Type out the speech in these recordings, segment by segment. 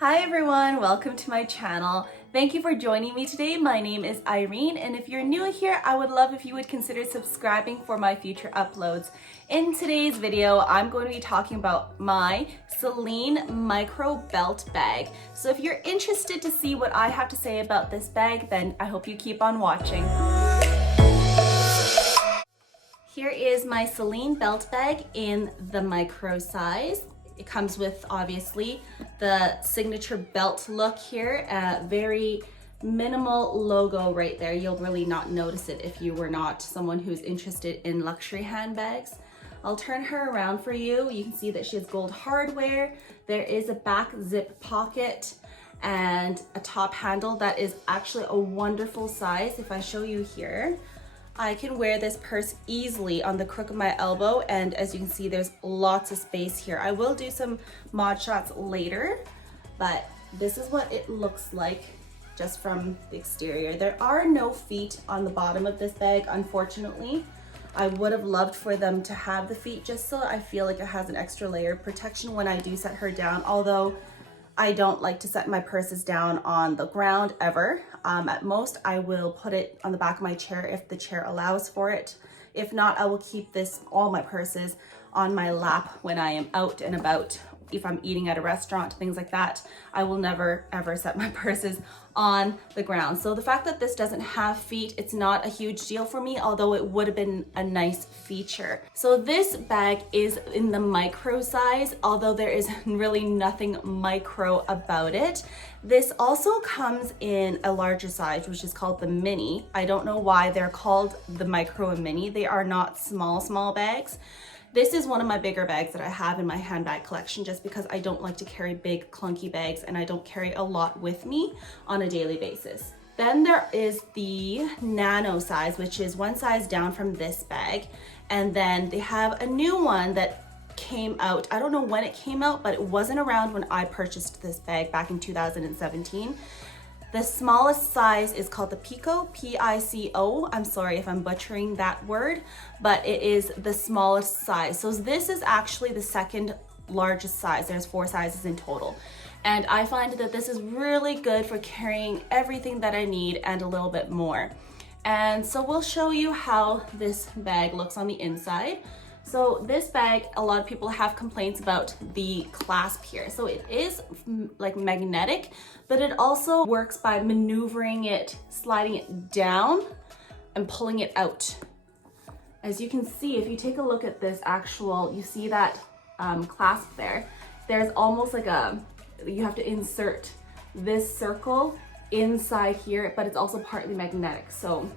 Hi everyone, welcome to my channel. Thank you for joining me today. My name is Irene, and if you're new here, I would love if you would consider subscribing for my future uploads. In today's video, I'm going to be talking about my Celine Micro Belt Bag. So if you're interested to see what I have to say about this bag, then I hope you keep on watching. Here is my Celine Belt Bag in the micro size. It comes with, obviously, the signature belt look here, very minimal logo right there. You'll really not notice it if you were not someone who's interested in luxury handbags. I'll turn her around for you. You can see that she has gold hardware. There is a back zip pocket and a top handle that is actually a wonderful size. If I show you here, I can wear this purse easily on the crook of my elbow, and as you can see, there's lots of space here. I will do some mod shots later, but this is what it looks like just from the exterior. There are no feet on the bottom of this bag, unfortunately. I would have loved for them to have the feet just so I feel like it has an extra layer of protection when I do set her down, although I don't like to set my purses down on the ground ever. At most, I will put it on the back of my chair if the chair allows for it. If not, I will keep all my purses on my lap when I am out and about. If I'm eating at a restaurant, things like that, I will never ever set my purses on the ground. So the fact that this doesn't have feet, it's not a huge deal for me, although it would have been a nice feature. So this bag is in the micro size, although there is really nothing micro about it. This also comes in a larger size, which is called the mini. I don't know why they're called the micro and mini. They are not small bags. This is one of my bigger bags that I have in my handbag collection just because I don't like to carry big clunky bags and I don't carry a lot with me on a daily basis. Then there is the nano size, which is one size down from this bag. And then they have a new one that came out. I don't know when it came out, but it wasn't around when I purchased this bag back in 2017. The smallest size is called the Pico, P-I-C-O. I'm sorry if I'm butchering that word, but it is the smallest size. So this is actually the second largest size. There's 4 sizes in total. And I find that this is really good for carrying everything that I need and a little bit more. And so we'll show you how this bag looks on the inside. So this bag, a lot of people have complaints about the clasp here. So it is like magnetic, but it also works by maneuvering it, sliding it down and pulling it out. As you can see, if you take a look at this you see that clasp there, there's almost like you have to insert this circle inside here, but it's also partly magnetic. So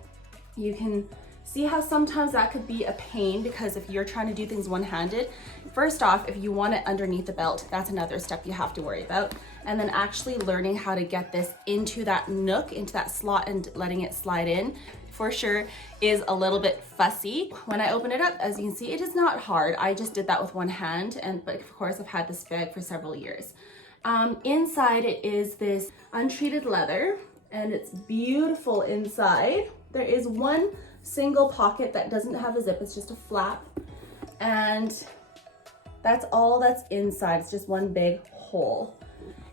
you can see how sometimes that could be a pain because if you're trying to do things one-handed, first off, if you want it underneath the belt, that's another step you have to worry about. And then actually learning how to get this into that nook, into that slot and letting it slide in for sure is a little bit fussy. When I open it up, as you can see, it is not hard. I just did that with one hand, but of course I've had this bag for several years. Inside it is this untreated leather and it's beautiful inside. There is one single pocket that doesn't have a zip, it's just a flap, and that's all that's inside. It's just one big hole.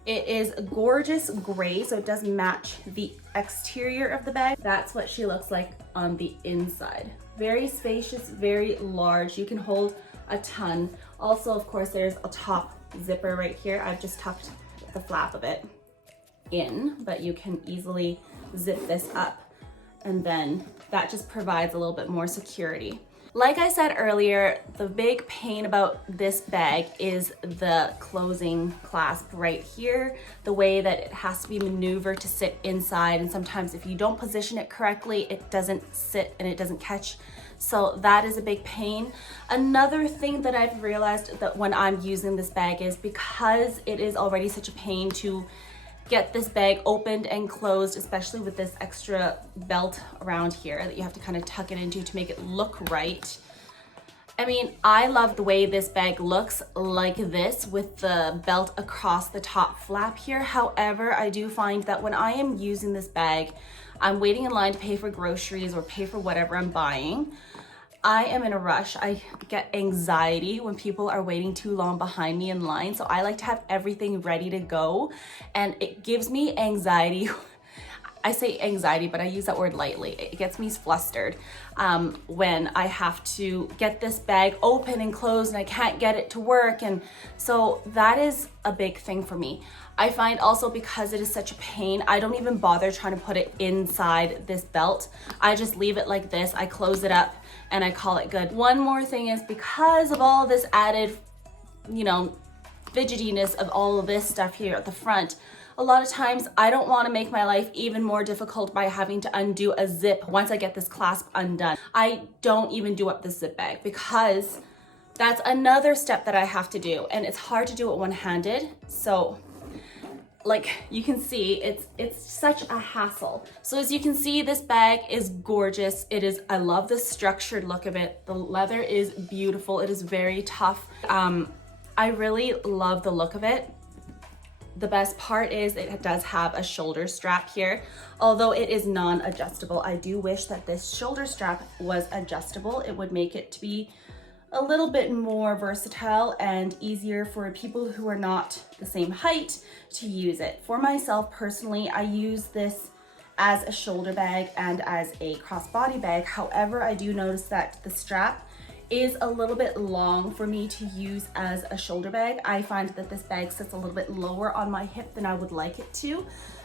It is gorgeous gray, so it does match the exterior of the bag. That's what she looks like on the inside. Very spacious, very large. You can hold a ton. Also, of course, there's a top zipper right here. I've just tucked the flap of it in, but you can easily zip this up, and then that just provides a little bit more security. Like I said earlier, the big pain about this bag is the closing clasp right here, the way that it has to be maneuvered to sit inside, and sometimes if you don't position it correctly, it doesn't sit and it doesn't catch. So that is a big pain. Another thing that I've realized that when I'm using this bag is because it is already such a pain to get this bag opened and closed, especially with this extra belt around here that you have to kind of tuck it into to make it look right. I mean, I love the way this bag looks like this with the belt across the top flap here. However, I do find that when I am using this bag, I'm waiting in line to pay for groceries or pay for whatever I'm buying. I am in a rush. I get anxiety when people are waiting too long behind me in line. So I like to have everything ready to go, and it gives me anxiety. I say anxiety, but I use that word lightly. It gets me flustered when I have to get this bag open and closed and I can't get it to work. And so that is a big thing for me. I find also, because it is such a pain, I don't even bother trying to put it inside this belt. I just leave it like this. I close it up and I call it good. One more thing is, because of all this added, fidgetiness of all of this stuff here at the front, a lot of times I don't want to make my life even more difficult by having to undo a zip once I get this clasp undone. I don't even do up the zip bag, because that's another step that I have to do, and it's hard to do it one-handed. So like you can see, it's such a hassle. So as you can see, this bag is gorgeous. I love the structured look of it. The leather is beautiful. It is very tough. I really love the look of it. The best part is it does have a shoulder strap here, although it is non-adjustable. I do wish that this shoulder strap was adjustable. It would make it to be a little bit more versatile and easier for people who are not the same height to use it. For myself personally, I use this as a shoulder bag and as a crossbody bag. However, I do notice that the strap is a little bit long for me to use as a shoulder bag. I find that this bag sits a little bit lower on my hip than I would like it to.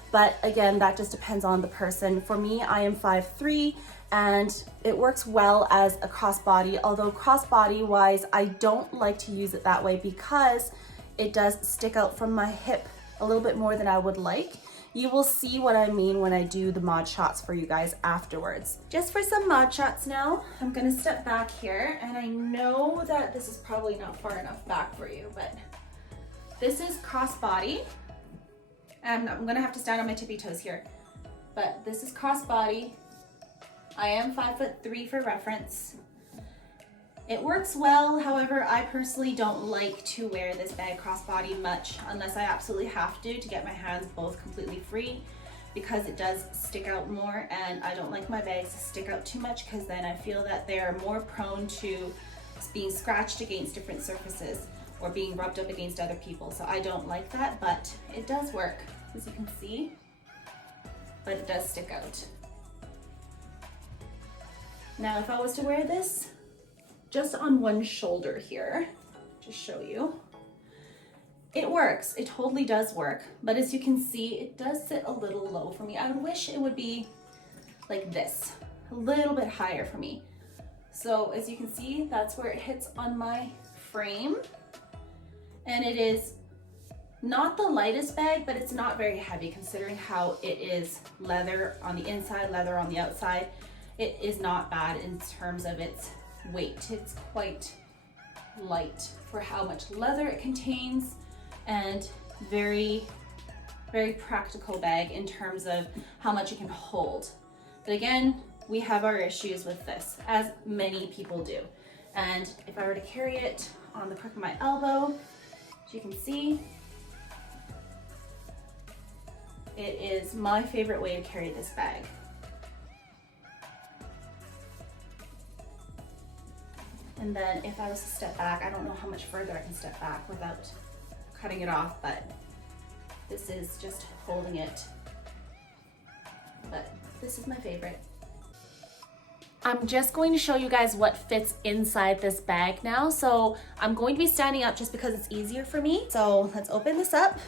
But again, that just depends on the person. For me, I am 5'3", and it works well as a crossbody, although crossbody wise, I don't like to use it that way because it does stick out from my hip a little bit more than I would like. You will see what I mean when I do the mod shots for you guys afterwards. Just for some mod shots now, I'm gonna step back here, and I know that this is probably not far enough back for you, but this is crossbody. And I'm gonna have to stand on my tippy toes here, but this is crossbody. I am 5'3" for reference. It works well, however, I personally don't like to wear this bag crossbody much unless I absolutely have to get my hands both completely free, because it does stick out more, and I don't like my bags to stick out too much, because then I feel that they are more prone to being scratched against different surfaces or being rubbed up against other people. So I don't like that, but it does work, as you can see, but it does stick out. Now, if I was to wear this just on one shoulder here, just show you, it works. It totally does work. But as you can see, it does sit a little low for me. I would wish it would be like this, a little bit higher for me. So as you can see, that's where it hits on my frame. And it is not the lightest bag, but it's not very heavy considering how it is leather on the inside, leather on the outside. It is not bad in terms of its weight. It's quite light for how much leather it contains, and very, very practical bag in terms of how much it can hold. But again, we have our issues with this, as many people do. And if I were to carry it on the crook of my elbow, as you can see, it is my favorite way to carry this bag. And then if I was to step back, I don't know how much further I can step back without cutting it off, but this is just holding it. But this is my favorite. I'm just going to show you guys what fits inside this bag now. So I'm going to be standing up just because it's easier for me. So let's open this up.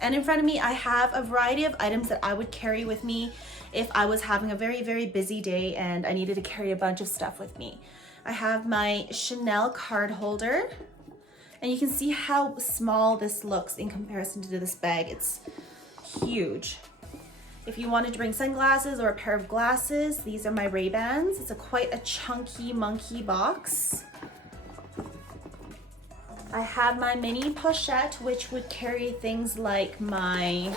And in front of me, I have a variety of items that I would carry with me if I was having a very, very busy day and I needed to carry a bunch of stuff with me. I have my Chanel card holder, and you can see how small this looks in comparison to this bag. It's huge. If you wanted to bring sunglasses or a pair of glasses, these are my Ray-Bans. It's quite a chunky monkey box. I have my mini pochette, which would carry things like my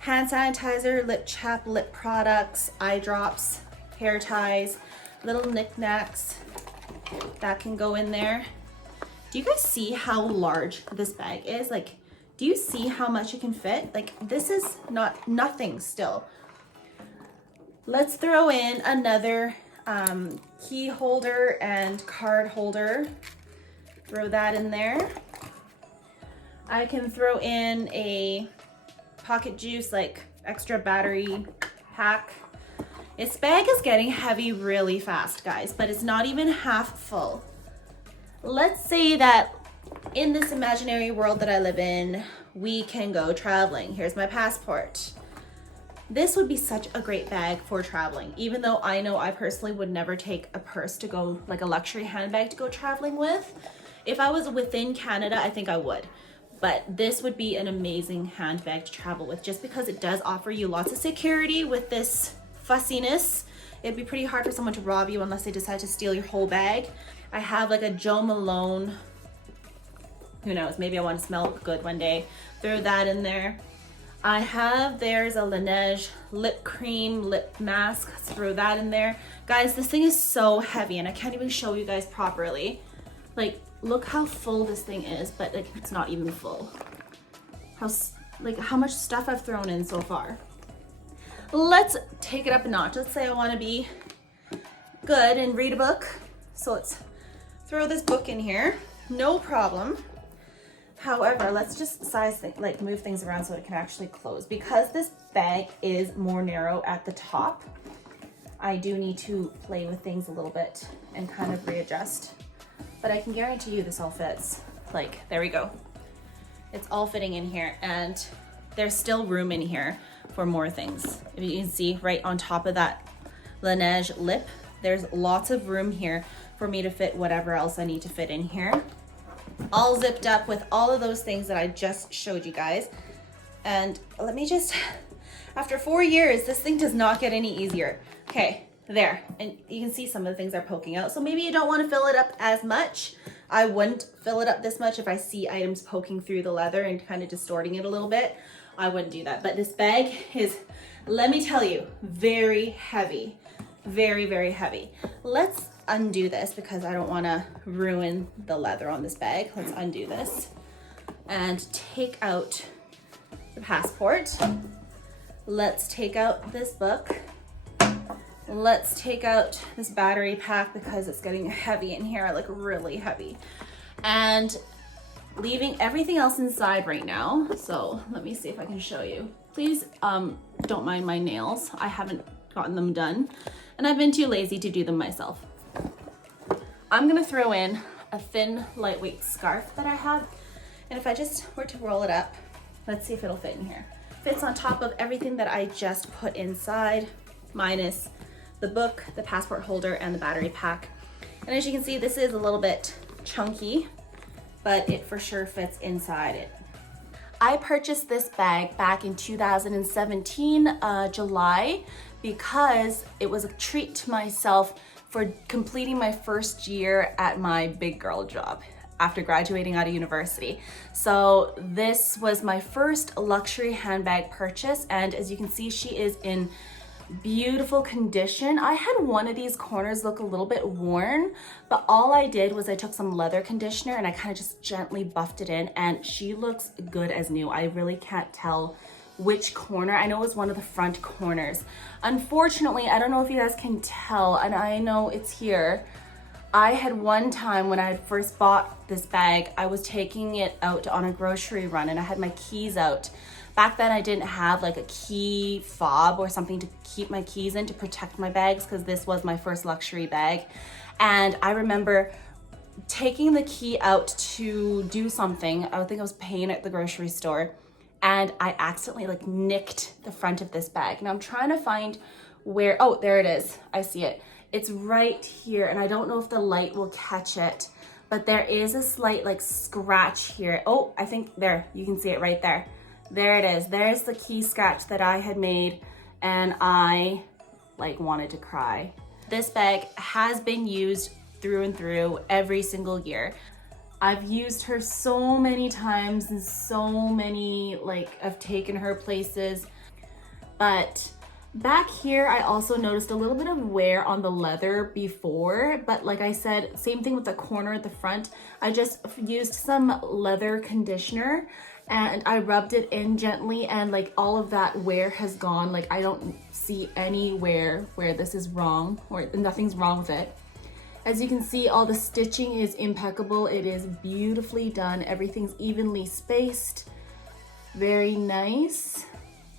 hand sanitizer, lip chap, lip products, eye drops, hair ties, little knickknacks that can go in there. Do you guys see how large this bag is? Like, do you see how much it can fit? Like, this is nothing still. Let's throw in another key holder and card holder. Throw that in there. I can throw in a pocket juice, like extra battery pack. This bag is getting heavy really fast, guys, but it's not even half full. Let's say that in this imaginary world that I live in, we can go traveling. Here's my passport. This would be such a great bag for traveling, even though I know I personally would never take a purse to go, like a luxury handbag to go traveling with. If I was within Canada, I think I would. But this would be an amazing handbag to travel with, just because it does offer you lots of security with this fussiness. It'd be pretty hard for someone to rob you unless they decide to steal your whole bag. I have like a Jo Malone, who knows, maybe I want to smell good one day. Throw that in there. There's a Laneige lip cream, lip mask. Let's throw that in there. Guys, this thing is so heavy and I can't even show you guys properly. Like, look how full this thing is, but like, it's not even full. How much stuff I've thrown in so far. Let's take it up a notch. Let's say I want to be good and read a book. So let's throw this book in here. No problem. However, let's just move things around so it can actually close. Because this bag is more narrow at the top, I do need to play with things a little bit and kind of readjust. But I can guarantee you this all fits. Like, there we go. It's all fitting in here, and there's still room in here for more things. If you can see right on top of that Laneige lip, there's lots of room here for me to fit whatever else I need to fit in here. All zipped up with all of those things that I just showed you guys. And let me just, after 4 years, this thing does not get any easier. Okay, there. And you can see some of the things are poking out. So maybe you don't want to fill it up as much. I wouldn't fill it up this much if I see items poking through the leather and kind of distorting it a little bit. I wouldn't do that. But this bag is, let me tell you, very heavy. Very, very heavy. Let's undo this because I don't want to ruin the leather on this bag. Let's undo this and take out the passport. Let's take out this book. Let's take out this battery pack because it's getting heavy in here, like really heavy. And leaving everything else inside right now. So let me see if I can show you. Please don't mind my nails. I haven't gotten them done and I've been too lazy to do them myself. I'm gonna throw in a thin, lightweight scarf that I have. And if I just were to roll it up, let's see if it'll fit in here. Fits on top of everything that I just put inside, minus the book, the passport holder, and the battery pack. And as you can see, this is a little bit chunky, but it for sure fits inside it. I purchased this bag back in 2017, July, because it was a treat to myself for completing my first year at my big girl job after graduating out of university. So this was my first luxury handbag purchase, and as you can see, she is in beautiful condition. I had one of these corners look a little bit worn, but all I did was I took some leather conditioner and I kind of just gently buffed it in, and she looks good as new. I really can't tell which corner. I know it was one of the front corners. Unfortunately, I don't know if you guys can tell, and I know it's here. I had one time when I had first bought this bag, I was taking it out on a grocery run and I had my keys out. Back then I didn't have like a key fob or something to keep my keys in to protect my bags because this was my first luxury bag. And I remember taking the key out to do something. I think I was paying at the grocery store, and I accidentally like nicked the front of this bag. Now I'm trying to find where, oh, there it is. I see it. It's right here, and I don't know if the light will catch it, but there is a slight like scratch here. Oh, I think there, you can see it right there. There it is. There's the key scratch that I had made, and I like wanted to cry. This bag has been used through and through every single year. I've used her so many times and so many, like, I've taken her places, but Back here, I also noticed a little bit of wear on the leather before, but like I said, same thing with the corner at the front. I just used some leather conditioner and I rubbed it in gently, and like all of that wear has gone. Like I don't see anywhere where this is wrong or nothing's wrong with it. As you can see, all the stitching is impeccable. It is beautifully done. Everything's evenly spaced. Very nice.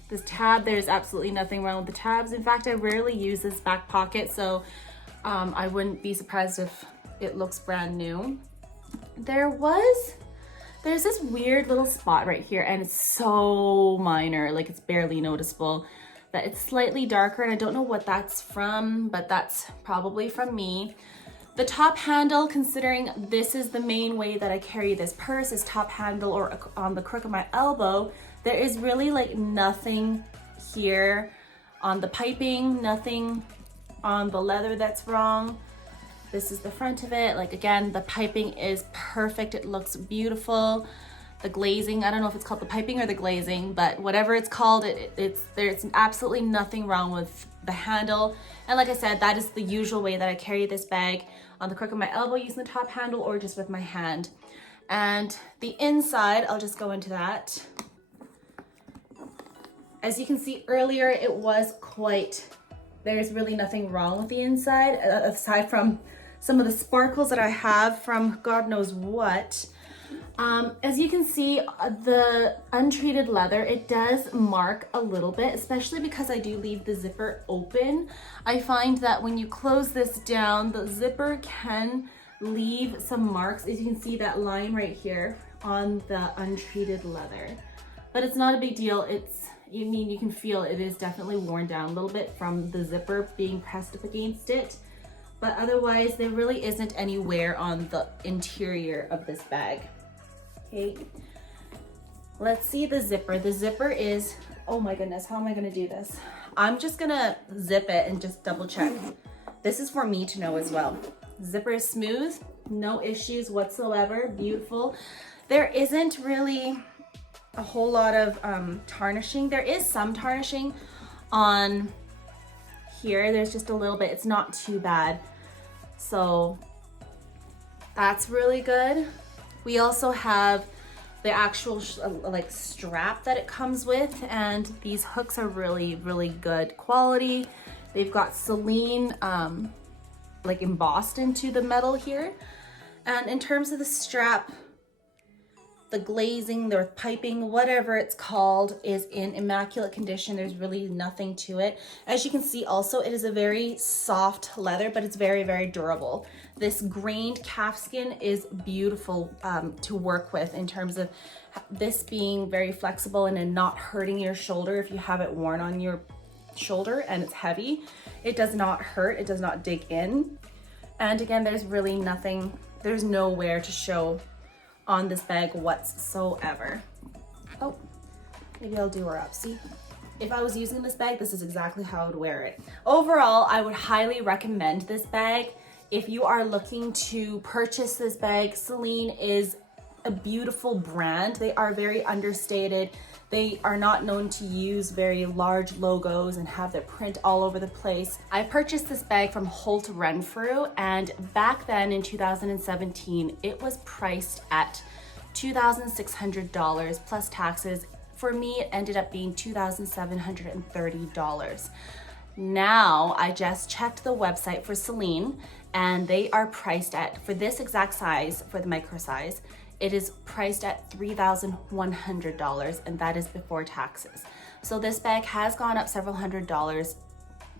This tab, there's absolutely nothing wrong with the tabs. In fact, I rarely use this back pocket, so I wouldn't be surprised if it looks brand new. There's this weird little spot right here, and it's so minor, like it's barely noticeable, that it's slightly darker, and I don't know what that's from, but that's probably from me. The top handle, considering this is the main way that I carry this purse, is top handle or on the crook of my elbow. There is really like nothing here on the piping, nothing on the leather that's wrong. This is the front of it. Like again, the piping is perfect. It looks beautiful. The glazing, I don't know if it's called the piping or the glazing, but whatever it's called, there's absolutely nothing wrong with the handle. And like I said, that is the usual way that I carry this bag, on the crook of my elbow using the top handle or just with my hand. And the inside, I'll just go into that. As you can see earlier, it was there's really nothing wrong with the inside, aside from some of the sparkles that I have from God knows what. As you can see, the untreated leather, it does mark a little bit, especially because I do leave the zipper open. I find that when you close this down, the zipper can leave some marks. As you can see that line right here on the untreated leather, but it's not a big deal. You can feel it is definitely worn down a little bit from the zipper being pressed up against it. But otherwise, there really isn't any wear on the interior of this bag. Okay, let's see the zipper. The zipper is, oh my goodness, how am I gonna do this? I'm just gonna zip it and just double check. This is for me to know as well. Zipper is smooth, no issues whatsoever, beautiful. There isn't really a whole lot of tarnishing. There is some tarnishing on here. There's just a little bit, it's not too bad. So that's really good. We also have the actual like strap that it comes with, and these hooks are really, really good quality. They've got Celine like embossed into the metal here. And in terms of the strap, the glazing, the piping, whatever it's called, is in immaculate condition. There's really nothing to it. As you can see also, it is a very soft leather, but it's very, very durable. This grained calfskin is beautiful to work with, in terms of this being very flexible and not hurting your shoulder if you have it worn on your shoulder and it's heavy. It does not hurt, it does not dig in. And again, there's really nothing, there's nowhere to show on this bag whatsoever. Oh, maybe I'll do her up. See, if I was using this bag, this is exactly how I would wear it. Overall, I would highly recommend this bag. If you are looking to purchase this bag, Celine is a beautiful brand. They are very understated. They are not known to use very large logos and have their print all over the place. I purchased this bag from Holt Renfrew, and back then in 2017, it was priced at $2,600 plus taxes. For me, it ended up being $2,730. Now, I just checked the website for Celine, and they are priced at, for this exact size, for the micro size, it is priced at $3,100, and that is before taxes. So this bag has gone up several $100,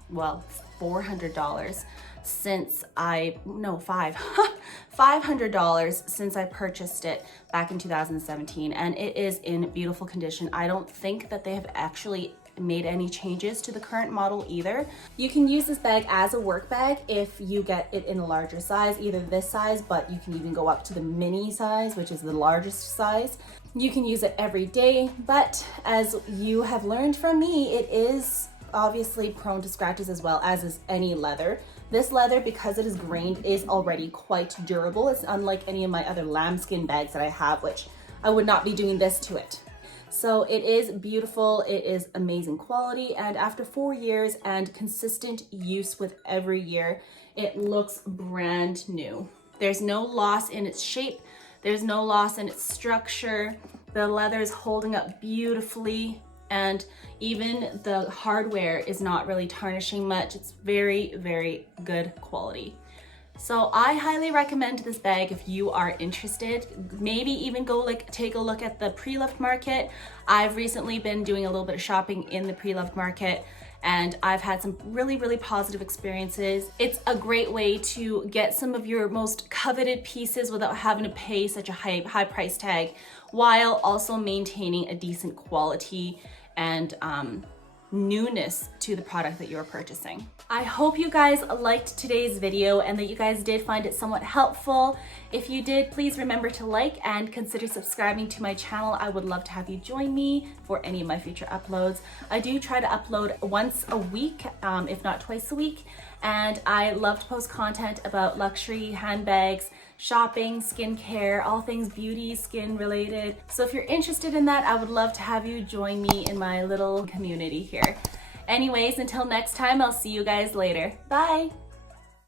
well, $400 since $500 since I purchased it back in 2017, and it is in beautiful condition. I don't think that they have actually made any changes to the current model either. You can use this bag as a work bag if you get it in a larger size, either this size, but you can even go up to the mini size, which is the largest size. You can use it every day, but as you have learned from me, it is obviously prone to scratches as well, as is any leather. This leather, because it is grained, is already quite durable. It's unlike any of my other lambskin bags that I have, which I would not be doing this to it. So it is beautiful, it is amazing quality, and after 4 years and consistent use with every year, it looks brand new. There's no loss in its shape, there's no loss in its structure, the leather is holding up beautifully, and even the hardware is not really tarnishing much. It's very, very good quality. So I highly recommend this bag if you are interested. Maybe even go take a look at the pre-loved market. I've recently been doing a little bit of shopping in the pre-loved market, and I've had some really, really positive experiences. It's a great way to get some of your most coveted pieces without having to pay such a high price tag, while also maintaining a decent quality and newness to the product that you're purchasing. I hope you guys liked today's video and that you guys did find it somewhat helpful. If you did, please remember to like and consider subscribing to my channel. I would love to have you join me for any of my future uploads. I do try to upload once a week, if not twice a week, and I love to post content about luxury handbags, shopping, skincare, all things beauty, skin related. So if you're interested in that, I would love to have you join me in my little community here. Anyways, until next time, I'll see you guys later. Bye!